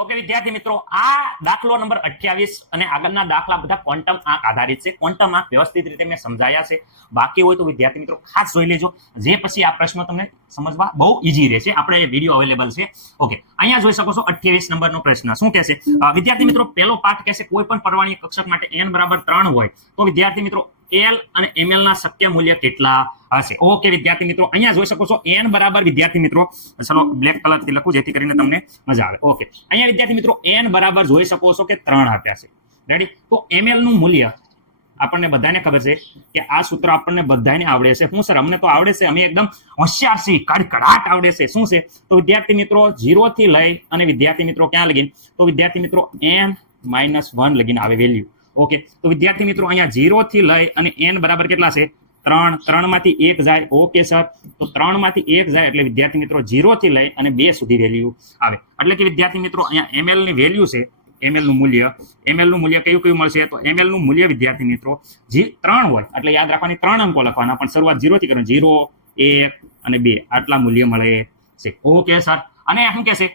Okay વિદ્યાર્થી મિત્રો, આ દાખલો નંબર 28 અને આગળના દાખલા બધા ક્વોન્ટમ આંક આધારિત છે. ક્વોન્ટમ આંક વ્યવસ્થિત રીતે મેં સમજાયા છે. બાકી હોય તો વિદ્યાર્થી મિત્રો ખાસ જોઈ લેજો, જે પછી આ પ્રશ્નો તમને સમજવા બહુ ઈઝી રહેશે. આપણે વિડીયો અવેલેબલ છે. ઓકે, અહીંયા જોઈ શકો છો 28 નંબરનો પ્રશ્ન શું કહેશે. વિદ્યાર્થી મિત્રો, પહેલો પાઠ કહેશે કોઈ પણ પરમાણ્વીય કક્ષક માટે n બરાબર 3 હોય તો વિદ્યાર્થી મિત્રો L અને ml ના શક્ય મૂલ્ય કેટલા હશે. ઓકે વિદ્યાર્થી મિત્રો, અહીંયા જોઈ શકો છો n બરાબર વિદ્યાર્થી મિત્રો, ચલો બ્લેક કલર થી લખું જેથી કરીને તમને મજા આવે. ઓકે, અહીંયા વિદ્યાર્થી મિત્રો n બરાબર જોઈ શકો છો કે 3 આપ્યા છે. રેડી? તો ml નું મૂલ્ય આપણને બધાને ખબર છે કે આ સૂત્ર આપણને બધાને આવડે છે. હું સર અમને તો આવડે છે, અમે એકદમ હોશિયાર છીએ, કડકડાટ આવડે છે. શું છે? તો વિદ્યાર્થી મિત્રો 0 થી લઈ અને વિદ્યાર્થી મિત્રો ક્યાં લગીને, તો વિદ્યાર્થી મિત્રો n-1 લગીને આવે વેલ્યુ. ઓકે, તો વિદ્યાર્થી મિત્રો અહીંયા 0 થી લઈ અને n બરાબર કેટલા છે? 3. 3 માંથી 1 જાય. ઓકે સર, તો 3 માંથી 1 જાય એટલે વિદ્યાર્થી મિત્રો 0 થી લઈ અને 2 સુધી વેલ્યુ આવે. એટલે કે વિદ્યાર્થી મિત્રો અહીંયા ml ની વેલ્યુ છે, ml નું મૂલ્ય કયું કયું મળશે? તો ml નું મૂલ્ય વિદ્યાર્થી મિત્રો 3 હોય એટલે યાદ રાખવાની 3 અંકો લખવાના, પણ શરૂઆત 0 થી કરવાની. 0, 1 અને 2 આટલા મૂલ્ય મળે છે. ઓકે સર, અને શું કહેશે?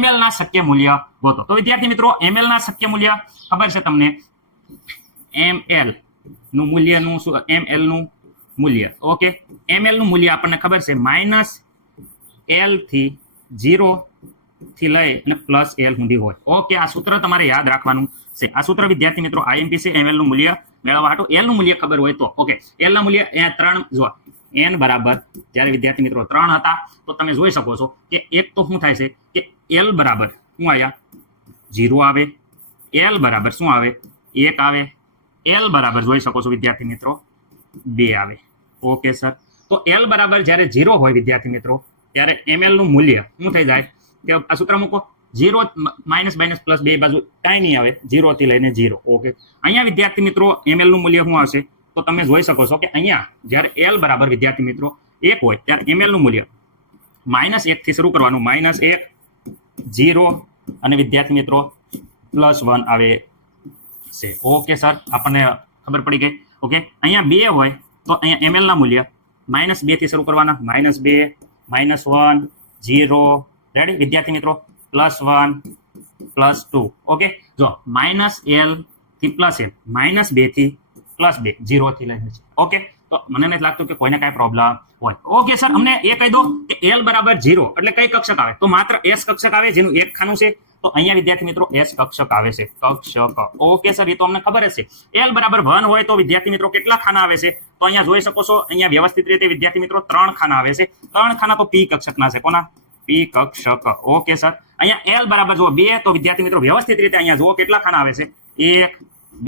ml ના શક્ય મૂલ્ય ગોતો. તો વિદ્યાર્થી મિત્રો ml ના શક્ય મૂલ્ય ખબર છે તમને? ml નું મૂલ્યનું શું? ml નું મૂલ્ય. ઓકે, ml નું મૂલ્ય આપણને ખબર છે -L થી 0 થી લઈ અને +L સુધી હોય. ઓકે, આ સૂત્ર તમારે યાદ રાખવાનું છે. આ સૂત્ર વિદ્યાર્થી મિત્રો IMP છે. ml નું મૂલ્ય મેળવવા હાટુ L નું મૂલ્ય ખબર હોય તો. ઓકે, L ના મૂલ્ય અહીંયા 3 જો n બરાબર જ્યારે વિદ્યાર્થી મિત્રો 3 હતા તો તમે જોઈ શકો છો કે એક તો શું થાય છે કે L બરાબર શું આયા 0 આવે, L બરાબર શું આવે 1 આવે, L બરાબર જોઈ શકો છો વિદ્યાર્થી મિત્રો 2 આવે. ઓકે સર, તો L બરાબર જ્યારે 0 હોય વિદ્યાર્થી મિત્રો ત્યારે ml નું મૂલ્ય શું થઈ જાય કે આ સૂત્ર મૂકો 0 માઇનસ પ્લસ બે બાજુ કાંઈ નહીં આવે, 0 થી લઈને 0. ઓકે, અહીંયા વિદ્યાર્થી મિત્રો ml નું મૂલ્ય શું આવશે? તો તમે જોઈ શકો છો કે અહીંયા જ્યારે L બરાબર વિદ્યાર્થી મિત્રો 1 હોય ત્યારે ml નું મૂલ્ય -1 થી શરૂ કરવાનું, -1, 0 અને વિદ્યાર્થી મિત્રો +1 આવે છે. ઓકે સર, આપણને ખબર પડી ગઈ. ઓકે, અહીંયા 2 હોય તો અહીંયા ml ના મૂલ્ય -2 થી શરૂ કરવાના, -2, -1, 0. રેડી વિદ્યાર્થી મિત્રો? +1, +2. ઓકે, જો -L થી +L, -2 થી +2, 0 થી લઈને. ઓકે, તો મને નથી લાગતું કે કોઈને કાંઈ પ્રોબ્લેમ હોય. ઓકે સર, અમને એ કહી દો કે L બરાબર 0 એટલે કઈ કક્ષક આવે? તો માત્ર S કક્ષક આવે જેનું એક ખાનું છે. તો અહીંયા વિદ્યાર્થી મિત્રો S કક્ષક આવે છે, કક્ષક. ઓકે સર, એ તો અમને ખબર હશે. L બરાબર 1 હોય તો વિદ્યાર્થી મિત્રો કેટલા ખાના આવે છે? તો અહીંયા જોઈ શકો છો અહીંયા વ્યવસ્થિત રીતે વિદ્યાર્થી મિત્રો 3 ખાના આવે છે. 3 ખાના તો P કક્ષકના છે. કોના? P કક્ષક. ઓકે સર, અહીંયા L બરાબર જુઓ 2 તો વિદ્યાર્થી મિત્રો વ્યવસ્થિત રીતે અહીંયા જુઓ કેટલા ખાના આવે છે? 1,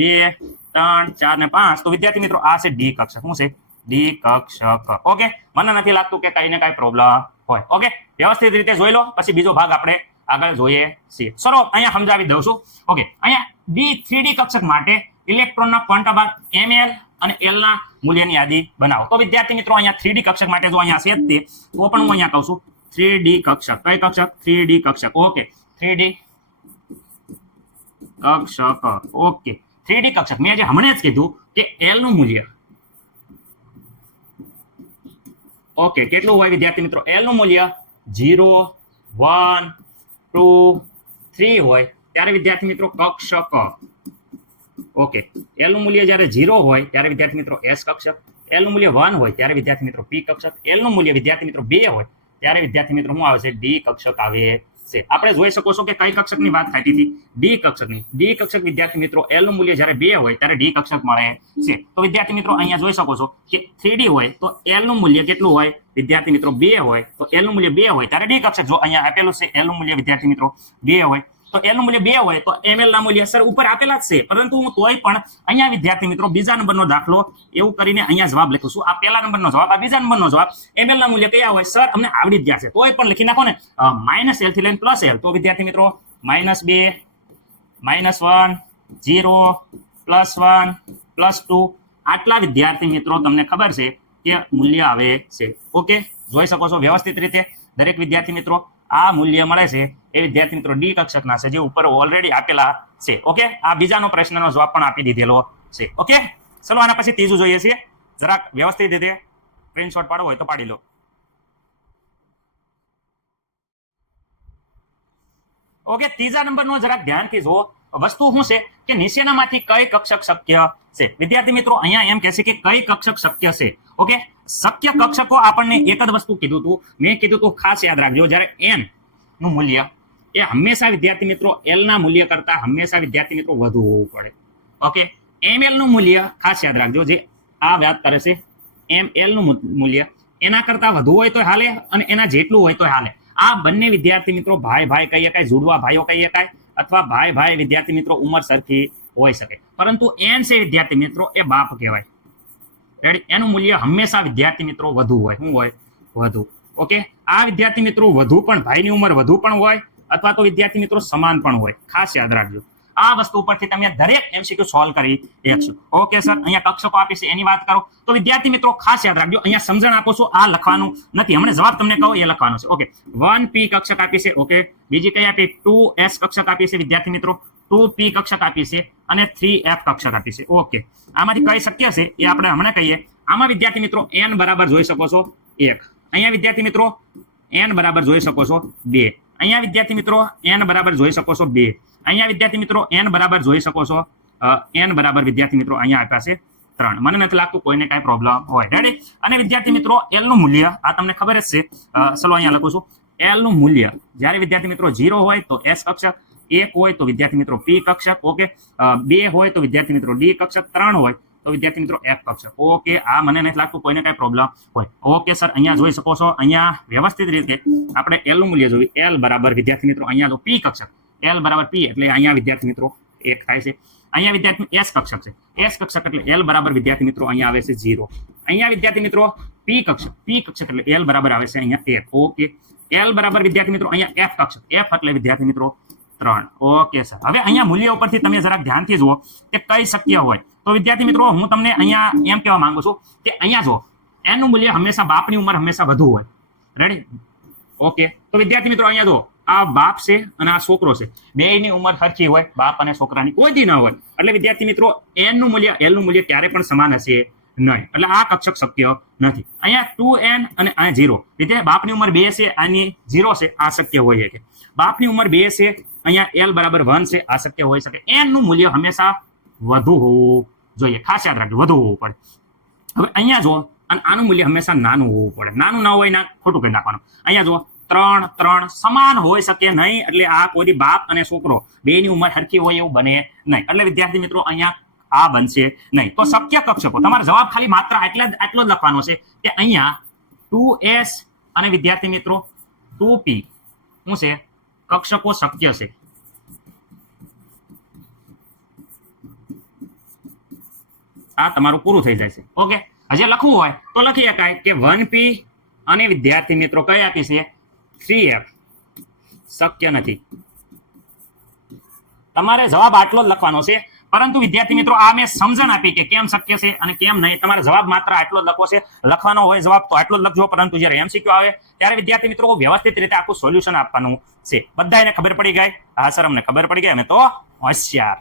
2, 3, 4 ને 5. તો વિદ્યાર્થી મિત્રો આ છે D કક્ષક. શું છે? D કક્ષક. ઓકે, મને નથી લાગતું કે કઈ ને કઈ પ્રોબ્લેમ હોય. ઓકે, વ્યવસ્થિત રીતે જોઈ લો, પછી બીજો ભાગ આપણે આગળ જોઈએ છીએ. ચલો અહીંયા સમજાવી દઉં છું. ઓકે, અહીંયા D3D કક્ષક માટે ઇલેક્ટ્રોનના ક્વોન્ટમ આંક ml અને L ના મૂલ્યની યાદી બનાવો. તો વિદ્યાર્થી મિત્રો અહીંયા 3D કક્ષક માટે જો અહીંયા છે તે તો પણ હું અહીંયા કહું છું 3D કક્ષક. કઈ કક્ષક? 3D કક્ષક. ઓકે, 3D કક્ષક. ઓકે, 3D કક્ષક મેં જે હમણાં જ કીધું કે L નું મૂલ્ય ઓકે કેટલું હોય વિદ્યાર્થી મિત્રો? L નું મૂલ્ય 0, 1, 2, 3 હોય ત્યારે વિદ્યાર્થી મિત્રો કક્ષક. ઓકે, L નું મૂલ્ય જ્યારે 0 હોય ત્યારે વિદ્યાર્થી મિત્રો S કક્ષક, L નું મૂલ્ય 1 હોય ત્યારે વિદ્યાર્થી મિત્રો P કક્ષક, L નું મૂલ્ય વિદ્યાર્થી મિત્રો 2 હોય ત્યારે વિદ્યાર્થી મિત્રો શું આવે છે? D કક્ષક આવે છે. આપણે જોઈ શકો છો કે કઈ કક્ષકની વાત થતી હતી? D કક્ષકની. D કક્ષક વિદ્યાર્થી મિત્રો L નું મૂલ્ય જ્યારે 2 હોય ત્યારે D કક્ષક મળે છે. તો વિદ્યાર્થી મિત્રો અહીંયા જોઈ શકો છો કે 3D હોય તો L નું મૂલ્ય કેટલું હોય વિદ્યાર્થી મિત્રો? 2 હોય તો L નું મૂલ્ય 2 હોય ત્યારે D કક્ષક. જો અહીંયા આપેલું છે L નું મૂલ્ય વિદ્યાર્થી મિત્રો 2 હોય તો L નું મૂલ્ય 2 હોય તો ml ના મૂલ્ય સર ઉપર આપેલા જ છે, પરંતુ હું તોય પણ અહીંયા વિદ્યાર્થી મિત્રો બીજા નંબરનો દાખલો એવું કરીને અહીંયા જવાબ લખું છું. આ પહેલા નંબરનો જવાબ, આ બીજા નંબરનો જવાબ. ml ના મૂલ્ય કયા હોય સર? અમને આવડી જ ગયા છે, તોય પણ લખી નાખો ને -L થી લઈને +L. તો વિદ્યાર્થી મિત્રો -2, -1, 0, +1, +2 આટલા વિદ્યાર્થી મિત્રો તમને ખબર છે કે મૂલ્ય આવે છે. ઓકે, જોઈ શકો છો વ્યવસ્થિત રીતે દરેક વિદ્યાર્થી મિત્રો આ મૂલ્ય મળે છે એ વિદ્યાર્થી મિત્રો D કક્ષકના છે, જે ઉપર ઓલરેડી આપેલા છે. ઓકે, આ બીજાનો પ્રશ્નનો જવાબ પણ આપી દીધેલો છે. ઓકે, ચલો આના પછી ત્રીજું જોઈએ છીએ. જરાક વ્યવસ્થિત રીતે સ્ક્રીનશોટ પાડવો હોય તો પાડી લો. ઓકે, ત્રીજા નંબરનો જરાક ધ્યાનથી જુઓ. વસ્તુ શું છે કે નીચેનામાંથી કઈ કક્ષક શક્ય છે? વિદ્યાર્થી મિત્રો અહીંયા એમ કહેશે કે કઈ કક્ષક શક્ય છે. ઓકે, શક્ય કક્ષકો આપણને એક જ વસ્તુ કીધું હતું. મેં કીધું હતું ખાસ યાદ રાખજો, જ્યારે n નું મૂલ્ય એ હંમેશા વિદ્યાર્થી મિત્રો l ના મૂલ્ય કરતા હંમેશા વિદ્યાર્થી મિત્રો વધુ હોવું પડે. ઓકે, ml નું મૂલ્ય ખાસ યાદ રાખજો, જે આ વાત કરે છે ml નું મૂલ્ય એના કરતા વધુ હોય તો હાલે અને એના જેટલું હોય તો હાલે. આ બંને વિદ્યાર્થી મિત્રો ભાઈ ભાઈ કહી શકાય, જુડવા ભાઈઓ કહી શકાય, અથવા ભાઈ ભાઈ વિદ્યાર્થી મિત્રો ઉંમર સરખી હોઈ શકે. પરંતુ n છે વિદ્યાર્થી મિત્રો એ બાપ કહેવાય. રેડી? એનું મૂલ્ય હંમેશા વિદ્યાર્થી મિત્રો વધુ હોય. શું હોય? વધુ. ઓકે, આ વિદ્યાર્થી મિત્રો વધુ પણ, ભાઈની ઉંમર વધુ પણ હોય અથવા તો વિદ્યાર્થી મિત્રો સમાન પણ હોય. ખાસ યાદ રાખજો. આ વસ્તુ પરથી તમે દરેક MCQ સોલ્વ કરી શકશો. ઓકે સર, અહીંયા કક્ષકો આપી છે એની વાત કરો તો વિદ્યાર્થી મિત્રો ખાસ યાદ રાખજો, અહીંયા સમજણ આપો છો, આ લખવાનું નથી, હમણાં જવાબ તમને કહો એ લખવાનો છે. ઓકે, 1p કક્ષક આપી છે. ઓકે, બીજી કઈ આપી? 2s કક્ષક આપી છે વિદ્યાર્થી મિત્રો, 2p કક્ષક આપી છે અને 3f કક્ષક આપી છે. ઓકે, આમાંથી કઈ શક્ય છે એ આપણે હમણાં કહીએ. આમાં વિદ્યાર્થી મિત્રો n બરાબર જોઈ શકો છો 1, અહીંયા વિદ્યાર્થી મિત્રો n બરાબર જોઈ શકો છો 2, અહીંયા વિદ્યાર્થી મિત્રો n બરાબર જોઈ શકો છો 2, અહીંયા વિદ્યાર્થી મિત્રો n બરાબર જોઈ શકો છો n બરાબર વિદ્યાર્થી મિત્રો અહીંયા આપ્યા છે 3. મને નથી લાગતું કોઈને કાંઈ પ્રોબ્લેમ હોય. રેડી? અને વિદ્યાર્થી મિત્રો l નું મૂલ્ય આ તમને ખબર જ છે. ચલો અહીંયા લખું છું. l નું મૂલ્ય જ્યારે વિદ્યાર્થી મિત્રો 0 હોય તો s કક્ષક, 1 હોય તો વિદ્યાર્થી મિત્રો p કક્ષક, ઓકે, 2 હોય તો વિદ્યાર્થી મિત્રો d કક્ષક, 3 હોય તો વિદ્યાર્થી મિત્રો f કક્ષક. ઓકે, આ મને નથી લાગતું કોઈને કાંઈ પ્રોબ્લેમ હોય. ઓકે સર, અહીંયા જોઈ શકો છો, અહીંયા વ્યવસ્થિત રીતે આપણે l નું મૂલ્ય જોયું. l બરાબર વિદ્યાર્થી મિત્રો અહીંયા જો p કક્ષક, l બરાબર p એટલે અહીંયા વિદ્યાર્થી મિત્રો 1 થાય છે. અહીંયા વિદ્યાર્થી s કક્ષક છે, s કક્ષક એટલે l બરાબર વિદ્યાર્થી મિત્રો અહીંયા આવે છે 0. અહીંયા વિદ્યાર્થી મિત્રો p કક્ષક એટલે l બરાબર આવે છે અહીંયા 1. ઓકે, l બરાબર વિદ્યાર્થી મિત્રો અહીંયા f કક્ષક, f એટલે વિદ્યાર્થી મિત્રો 3. ઓકે સર, હવે અહીંયા મૂલ્ય ઉપરથી તમે જરાક ધ્યાનથી જુઓ કે કઈ શક્ય હોય. તો વિદ્યાર્થી મિત્રો હું તમને અહીંયા એમ કહેવા માંગુ છું કે અહીંયા જો n નું મૂલ્ય હંમેશા બાપની ઉંમર હંમેશા વધુ હોય. રેડી? ઓકે, તો વિદ્યાર્થી મિત્રો અહીંયા જો આ બાપ છે અને આ છોકરો છે, બેયની ઉંમર સરખી હોય, બાપ અને છોકરાની કોઈ દી ન હોય. એટલે વિદ્યાર્થી મિત્રો n નું મૂલ્ય l નું મૂલ્ય ક્યારે પણ સમાન હશે નહીં. એટલે આ કક્ષક શક્ય નથી. અહીંયા 2n અને આ 0, એટલે બાપની ઉંમર 2 છે, આની 0 છે, આ શક્ય હોય છે. બાપની ઉંમર 2 છે, અહીંયા l બરાબર 1 છે, આ શક્ય હોઈ શકે. n નું મૂલ્ય હંમેશા વધુ હોવું જોઈએ. ખાસ યાદ રાખજો, વધુ હોવું પડે. હવે અહીંયા જો અને આનું મૂલ્ય હંમેશા નાનું હોવું પડે. નાનું ના હોય ના ખોટું કહી નાખવાનું. અહીંયા જો 3 સમાન હોઈ શકે નહીં. એટલે આ કોઈ બાપ અને છોકરો બેની ઉંમર સરખી હોય એવું બને નહીં. એટલે વિદ્યાર્થી મિત્રો અહીંયા આ બનશે નહીં. તો શક્ય કક્ષકો તમારો જવાબ ખાલી માત્ર આટલો જ લખવાનો છે કે અહીંયા 2s અને વિદ્યાર્થી મિત્રો 2p શું છે? કક્ષકો શક્ય છે. આ તમારું પૂરું થઈ જાય છે. ઓકે, હજી લખવું હોય તો લખી શકાય કે 1p અને વિદ્યાર્થી મિત્રો કઈ આપી છે 3f શક્ય નથી. તમારે જવાબ આટલો જ લખવાનો છે. પરંતુ વિદ્યાર્થી મિત્રો આ મેં સમજણ આપી કે કેમ શક્ય છે અને કેમ નહીં. તમારે જવાબ માત્ર આટલો જ લખવો છે. લખવાનો હોય જવાબ તો આટલો જ લખજો. પરંતુ જ્યારે MCQ આવે ત્યારે વિદ્યાર્થી મિત્રો વ્યવસ્થિત રીતે આખું સોલ્યુશન આપવાનું છે. બધાને ખબર પડી ગઈ? હા સર, અમને ખબર પડી ગઈ, અમે તો હોશિયાર.